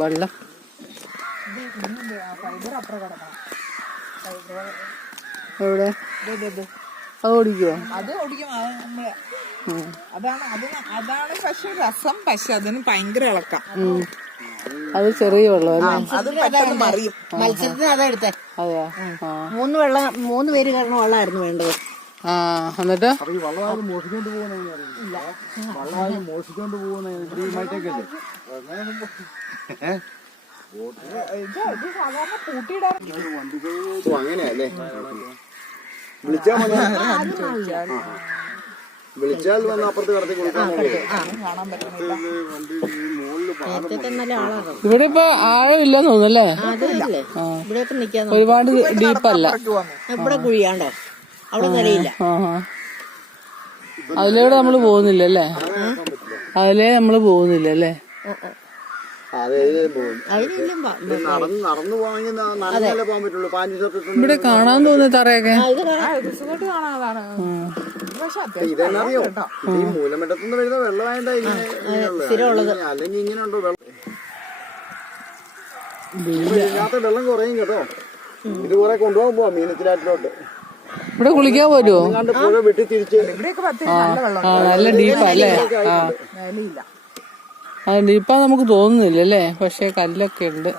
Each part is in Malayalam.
വെള്ളം എവിടെ അത് ഓടിക്കുവോ? അത് ഓടിക്കും. അതാണ് പക്ഷെ രസം. പക്ഷെ അതിന് ഭയങ്കര ഇളക്കാം. അത് ചെറിയ വെള്ളം അത് പെട്ടെന്ന് മറിയും. മത്സരത്തിന് അതാ എടുത്തേ. അതെയാ? 3 പേര് കാരണം വെള്ളമായിരുന്നു വേണ്ടത്. എന്നിട്ട് മോഷിച്ചോണ്ട് പോകുന്ന അങ്ങനെയല്ലേ? വിളിച്ചാൽ വന്ന് അപ്പുറത്ത് കടത്തി കൊടുക്കാൻ. ഇവിടെ ഇപ്പൊ ആഴമില്ലെന്ന് തോന്നുന്നല്ലേ? ഇവിടെയൊക്കെ നിക്കാൻ ഒരുപാട് ഡീപ്പല്ല. ഇവിടെ കുഴിയാണ്ടോ? അവിടെ നിലയില്ല. അതിലൂടെ നമ്മള് പോകുന്നില്ലല്ലേ? അതിലേ നമ്മള് പോകുന്നില്ലല്ലേ? നടന്നു പോവാണെങ്കിൽ നടന്നല്ലേ പോകാൻ പറ്റുള്ളൂ. ഇവിടെ കാണാൻ തോന്നുന്നു തറയൊക്കെ. ഇതെന്നറിയോ? ഈ മൂലമറ്റത്തുനിന്ന് വരുന്ന വെള്ളമായിട്ടാ അല്ലെങ്കിൽ ഇങ്ങനെ ഉണ്ടോ വെള്ളം? ഇതിനകത്ത് വെള്ളം കുറയും കേട്ടോ. ഇത് കുറെ കൊണ്ടുപോകാൻ പോവാ മീനച്ചിലാറ്റിലോട്ട്. ഇവിടെ കുളിക്കാൻ പോരുവോ? പുഴ വെട്ടി തിരിച്ച് നല്ല ഡീപ്പല്ലേ? ഡീപ്പാ നമുക്ക് തോന്നുന്നില്ലല്ലേ? പക്ഷെ കല്ലൊക്കെ ഉണ്ട്.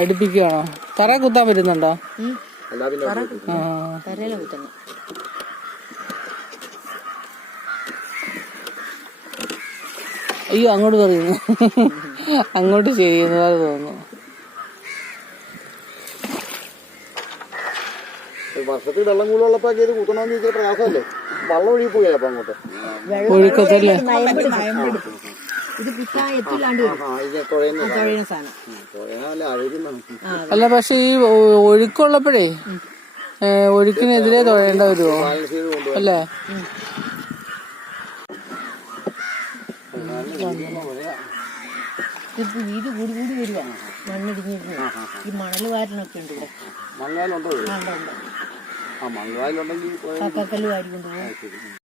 അടുപ്പിക്കുകയാണോ? തറ കുത്താൻ പറ്റുന്നുണ്ടോ? അയ്യോ, അങ്ങോട്ട് പറയുന്നു. അങ്ങോട്ട് ചെയ്യുന്ന പോലെ തോന്നുന്നു. വർഷത്തിൽ വെള്ളം കൂടുതലുള്ളപ്പോ ഇത് കുത്തണമെന്ന് ചോദിച്ചാൽ പ്രയാസമല്ലേ? വെള്ളം ഒഴുകി പോയി അപ്പൊ അങ്ങോട്ട് ഒഴുക്കത്തല്ലേ? അല്ല, പക്ഷെ ഈ ഒഴുക്കുള്ളപ്പോഴേ ഒഴുക്കിനെതിരെ തുഴയേണ്ട വരുമോ അല്ലേ? വീട് കൂടി വരുവാ. മണ്ണിടിഞ്ഞിരുന്നു. ഈ മണല് വാരനൊക്കെ ഉണ്ട് ഇവിടെ. മണ്ണുകാലുണ്ടോ? കക്കക്കല്ല് വാരി കൊണ്ടുപോകും.